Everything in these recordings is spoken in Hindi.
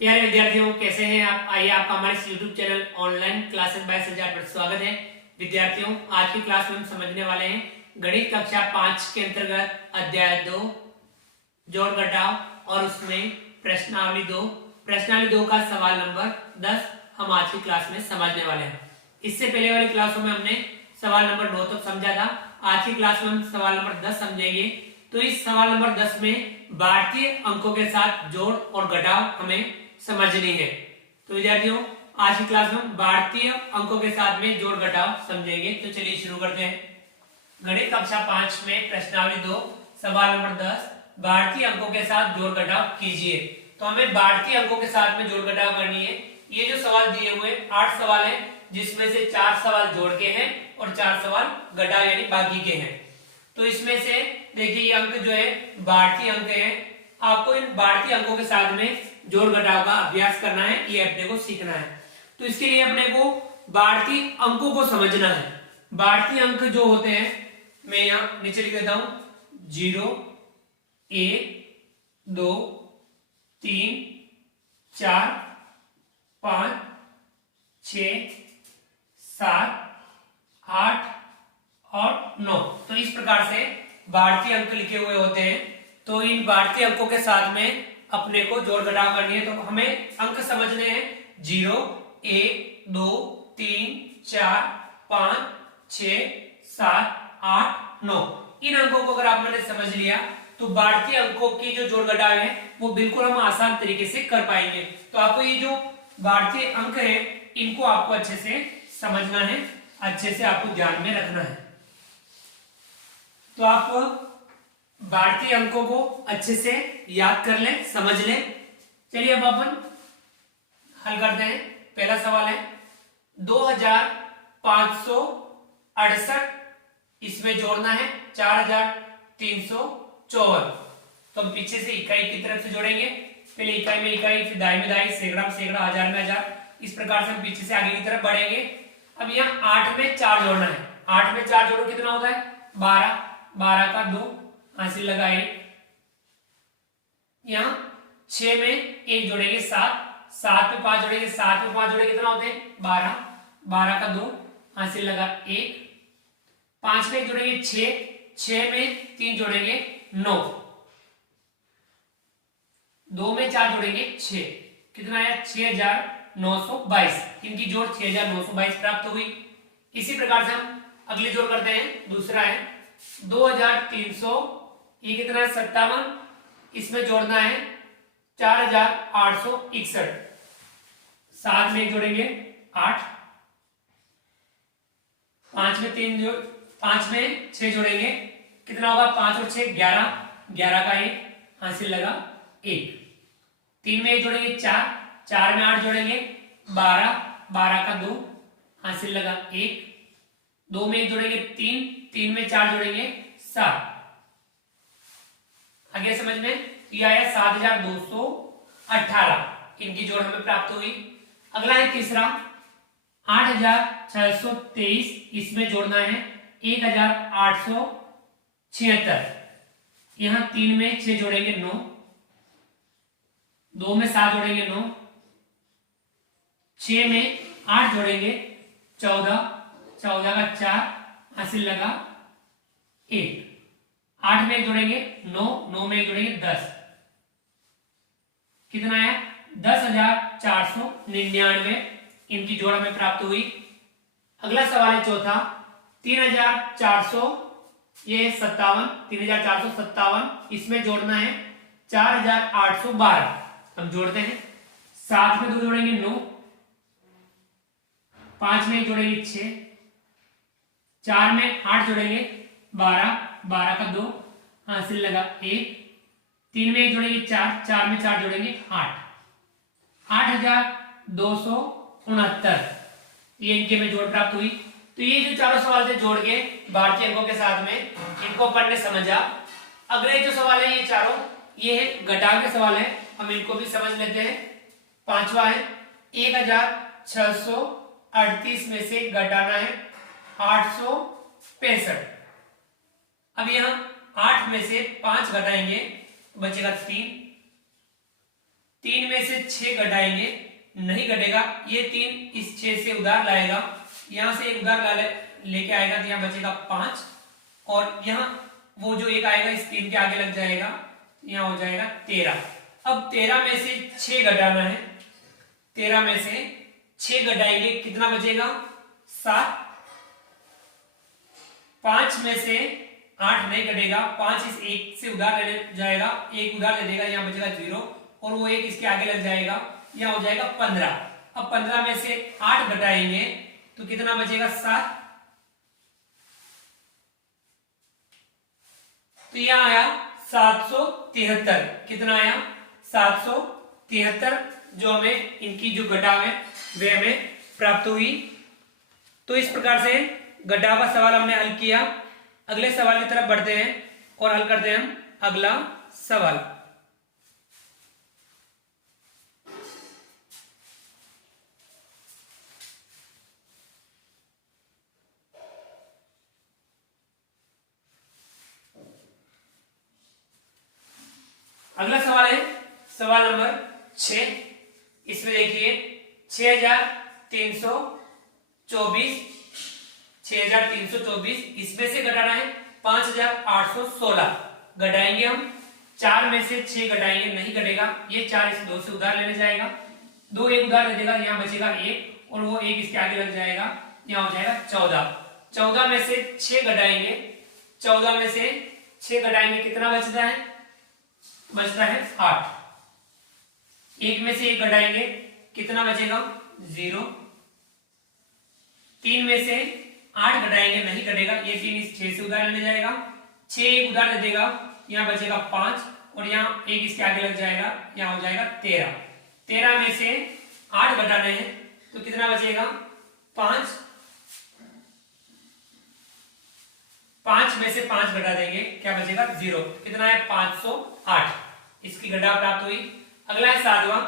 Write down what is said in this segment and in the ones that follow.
प्यारे विद्यार्थियों, कैसे हैं आप? आइए आपका हमारे YouTube channel online classes bye Sajjad पर स्वागत है। विद्यार्थियों, आज की क्लास में हम समझने वाले हैं गणित कक्षा 5 के अंतर्गत अध्याय 2 जोड़ घटाव और उसमें प्रश्नावली 2 का सवाल नंबर 10 हम आज की क्लास में समझने वाले हैं। इससे पहले वाली क्लासों में हमने सवाल नंबर 9 तक समझा था। आज की क्लास में हम सवाल नंबर 10 समझेंगे। तो इस सवाल नंबर 10 में भारतीय अंकों के साथ जोड़ और घटाव हमें समझनी है। तो विद्यार्थियों, आज की क्लास में हम भारतीय अंकों के साथ में जोड़ घटाव समझेंगे। तो चलिए शुरू करते हैं। गणित कक्षा 5 में प्रश्नावली 2 सवाल नंबर 10 भारतीय अंकों के साथ जोड़ घटाव कीजिए। तो हमें भारतीय अंकों के साथ में जोड़ घटाव करनी है। ये जो सवाल दिए हुए 8 सवाल है, जिसमें से 4 सवाल जोड़ के हैं और 4 सवाल घटाव यानी बाकी के हैं। तो इसमें से देखिए ये अंक जो है भारतीय अंक है। आपको इन भारतीय अंकों के साथ में जोड़ घटाव का अभ्यास करना है, ये अपने को सीखना है। तो इसके लिए अपने को भारतीय अंकों को समझना है। भारतीय अंक जो होते हैं, मैं यहां नीचे लिख देता हूं 0 1 2 3 4 5 6 7 8 और 9। तो इस प्रकार से भारतीय अंक लिखे हुए होते हैं। तो इन भारतीय अंकों के साथ में अपने को जोड़ घटाव करनी है। तो हमें अंक समझने हैं 0 1 2 3 4 5 6 7 8 9। इन अंकों को अगर आपने समझ लिया तो भारतीय अंकों की जो जोड़ घटाव है वो बिल्कुल हम आसान तरीके से कर पाएंगे। तो आपको ये जो भारतीय अंक है इनको आपको अच्छे से समझना है, अच्छे से आपको ध्यान में रखना है। तो आप भारतीय अंकों को अच्छे से याद कर लें, समझ लें। चलिए अब अपन हल करते हैं। पहला सवाल है 2568, इसमें जोड़ना है 4354। तो हम पीछे से इकाई की तरफ से जोड़ेंगे। पहले इकाई में इकाई, फिर दाई में दाई, सैकड़ा में सैकड़ा, हजार में हजार। इस प्रकार से हम पीछे से आगे की तरफ बढ़ेंगे। अब यहाँ 8 में 4 जोड़ना है। 8 में 4 जोड़ो कितना होता है 12। 12 का 2 हासिल लगाए। यहाँ 6 में 1 जोड़ेंगे 7। 7 में 5 जोड़ेंगे। 7 में 5 जोड़ेंगे कितना होते हैं 12। 12 का 2 हासिल लगा 1। 5 में 1 जोड़ेंगे 6। 6 में 3 जोड़ेंगे 9। 2 में 4 जोड़ेंगे 6। कितना आया 6922। इनकी जोड़ 6922 प्राप्त हो गई। इसी प्रकार से हम अगली जोड़ करते हैं। दूसरा है 2300, ये कितना है 57। इसमें जोड़ना है 4861। 7 में 1 जोड़ेंगे 8। 5 में 6 जोड़ेंगे कितना होगा 5 और 6 11। 11 का 1 हासिल लगा 1। 3 में 1 जोड़ेंगे 4। 4 में 8 जोड़ेंगे 12। 12 का 2 हासिल लगा 1। 2 में 1 जोड़ेंगे 3। 3 में 4 जोड़ेंगे 7। आगे समझ में ये आया 7218। इनकी जोड़ हमें प्राप्त हुई। अगला है तीसरा 8623, इसमें जोड़ना है 1876। यहां 3 में 6 जोड़ेंगे 9। 2 में 7 जोड़ेंगे 9। 6 में 8 जोड़ेंगे 14। 14 का 4 हासिल लगा 1। 8 में 1 जोड़ेंगे 9। 9 में 1 जोड़ेंगे 10। कितना है 10499। इनकी जोड़ हमें प्राप्त हुई। अगला सवाल है चौथा 3400, ये 57। 3457, इसमें जोड़ना है 4812। हम जोड़ते हैं। 7 में 2 जोड़ेंगे 9। 5 में 1 जोड़ेंगे 6। 4 में 8 जोड़ेंगे 12। 12 का 2 हासिल लगा 1। 3 में 1 जोड़ेंगे 4। 4 में 4 जोड़ेंगे 8। 8269, ये इनके में जोड़ प्राप्त हुई। तो ये जो चारों सवाल थे जोड़ के भारतीय अंकों के साथ में, इनको अपन ने समझा। अगले जो सवाल है ये चारों, ये है घटाव के सवाल है, हम इनको भी समझ लेते हैं। पांचवा है 1638 में से घटाना है 865। अब यहां 8 में से 5 घटाएंगे तो बचेगा 3। 3 में से 6 घटाएंगे, नहीं घटेगा। ये 3 इस 6 से उधार लाएगा, यहां से एक उधार लेके आएगा तो यहाँ बचेगा 5, और यहाँ वो जो एक आएगा इस 3 के आगे लग जाएगा, यहाँ हो जाएगा 13। अब 13 में से 6 घटाना है, 13 में से 6 घटाएंगे, कितना बचेगा 7। 5 में से 8 नहीं घटेगा, 5 इस 1 से उधार ले जाएगा, एक उधार ले लेगा, यहाँ बचेगा 0, और वो एक इसके आगे लग जाएगा, यहाँ हो जाएगा 15। अब 15 में से 8 घटाएंगे तो कितना बचेगा 7। तो यहां आया 773। कितना आया 773, जो हमें इनकी जो घटाव है वे हमें प्राप्त हुई। तो इस प्रकार से घटाव का सवाल हमने हल किया। अगले सवाल की तरफ बढ़ते हैं और हल करते हैं हम अगला सवाल। अगला सवाल है सवाल नंबर 6। इसमें देखिए 6324 इसमें से घटाना है 5816। घटाएंगे हम, 4 में से 6 घटाएंगे, नहीं घटेगा, ये 4 इस 2 से उधार लेने जाएगा, 2 एक उधार ले देगा, यहाँ बचेगा 1, और वो 1 इसके आगे लग जाएगा, यहाँ हो जाएगा 14। 14 में से 6 घटाएंगे, 14 में से 6 घटाएंगे, कितना बचता है 8। 1 में से 1 घटाएंगे, कितना बचेगा 0। 3 में से 8 घटाएंगे, नहीं घटेगा, ये 3 इस 6 से उधार लेने जाएगा, 6 एक उधार ले देगा, यहाँ बचेगा 5, और यहाँ 1 इसके आगे लग जाएगा, यहाँ हो जाएगा 13। 13 में से 8 घटाने हैं तो कितना बचेगा 5। 5 में से 5 घटा देंगे, क्या बचेगा 0। कितना है 508। इसकी घटाव प्राप्त हुई। अगला है 7वां,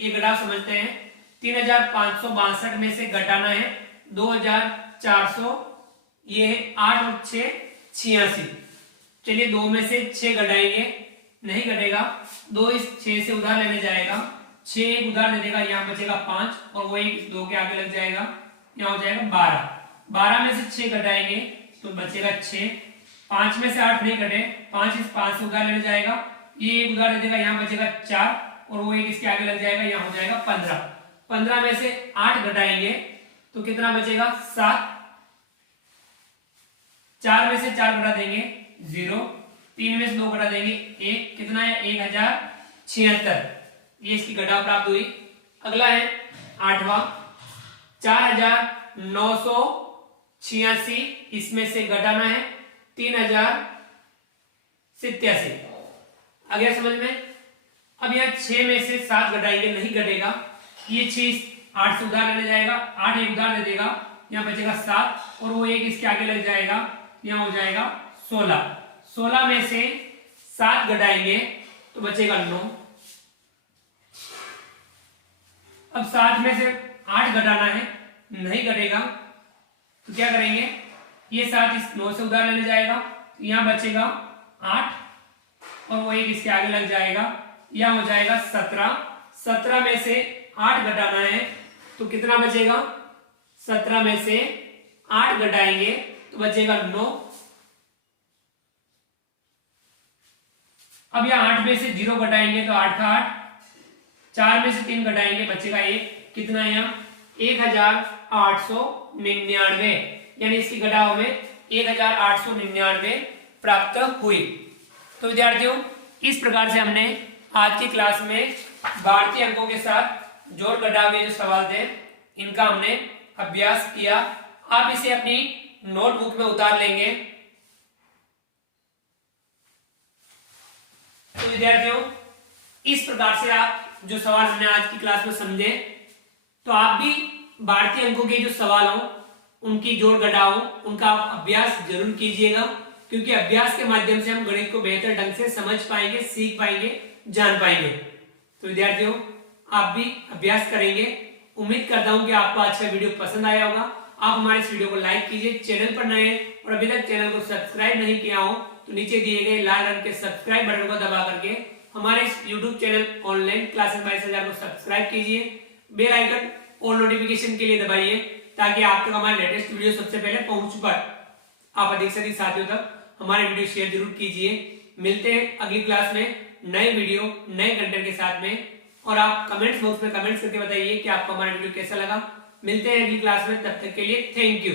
ये घटाव समझते हैं। 3562 में से घटाना है 2400, ये 8 और 6 86। चलिए 2 में से 6 घटाएंगे, नहीं घटेगा, 2 इस 6 से उधार लेने जाएगा, 6 एक उधार ले देगा, यहाँ बचेगा 5, और वो एक 2 के आगे लग जाएगा, यहाँ हो जाएगा 12। 12 में से 6 घटाएंगे तो बचेगा 6। 5 में से 8 नहीं घटे, 5 इस 5 से उधार लेने जाएगा, ये एक उधार ले देगा, यहाँ बचेगा 4, और वो एक इसके आगे लग जाएगा, यहाँ हो जाएगा 15। 15 में से 8 घटाएंगे तो कितना बचेगा 7। 4 में से 4 घटा देंगे 0। 3 में से 2 घटा देंगे 1, कितना है 1076। ये इसकी घटाव प्राप्त हुई। अगला है 8वां, 4986, इसमें से घटाना है 3087। आ गया समझ में। अब यहाँ 6 में से 7 घटाएंगे, नहीं घटेगा, ये 6 8 से उधार लेने जाएगा, 8 एक उधार ले देगा, यहाँ बचेगा 7, और वो एक इसके आगे लग जाएगा, यहाँ हो जाएगा 16। 16 में से 7 घटाएंगे तो बचेगा 9। अब 7 में से 8 घटाना है, नहीं घटेगा, तो क्या करेंगे, ये 7 इस 9 से उधार लेने जाएगा, यहाँ बचेगा 8, और वो एक इसके आगे लग जाएगा, यहाँ हो जाएगा 17। 17 में से 8 घटाना है तो कितना बचेगा, 17 में से 8 घटाएंगे तो बचेगा 9। अब यहाँ 8 में से 0 घटाएंगे तो 8 का 8। 4 में से 3 घटाएंगे, बचेगा 1, कितना है यहाँ 1899, यानी इसकी घटाव में 1899 प्राप्त हुई। तो विद्यार्थियों, इस प्रकार से हमने आज की क्लास में भारतीय अंकों के साथ जोड़ घटाव के जो सवाल थे इनका हमने अभ्यास किया। आप इसे अपनी नोटबुक में उतार लेंगे। तो विद्यार्थियों, इस प्रकार से आप जो सवाल हमने आज की क्लास में समझे, तो आप भी भारतीय अंकों के जो सवाल हो उनकी जोड़ घटाव उनका अभ्यास जरूर कीजिएगा, क्योंकि अभ्यास के माध्यम से हम गणित को बेहतर ढंग से समझ पाएंगे, सीख पाएंगे, जान पाएंगे। तो विद्यार्थियों, आप भी अभ्यास करेंगे। उम्मीद करता हूं कि आपको आज का वीडियो पसंद आया होगा। आप हमारे इस वीडियो को लाइक कीजिए, चैनल पर नए हैं और अभी तक चैनल को सब्सक्राइब नहीं किया हो तो नीचे दिए गए लाल रंग के सब्सक्राइब बटन को दबा करके हमारे इस YouTube channel online classes bye Sajjad को सब्सक्राइब कीजिए, बेल आइकन और नोटिफिकेशन के लिए दबाइए ताकि आप तक हमारे लेटेस्ट वीडियो सबसे पहले पहुंच पाए। आप अधिक से अधिक साथियों तक हमारे वीडियो शेयर जरूर कीजिए। मिलते हैं अगली क्लास में नए वीडियो नए कंटेंट के साथ में, और आप कमेंट्स बॉक्स में कमेंट्स करके बताइए कि आपको हमारा वीडियो कैसा लगा। मिलते हैं अगली क्लास में, तब तक के लिए थैंक यू।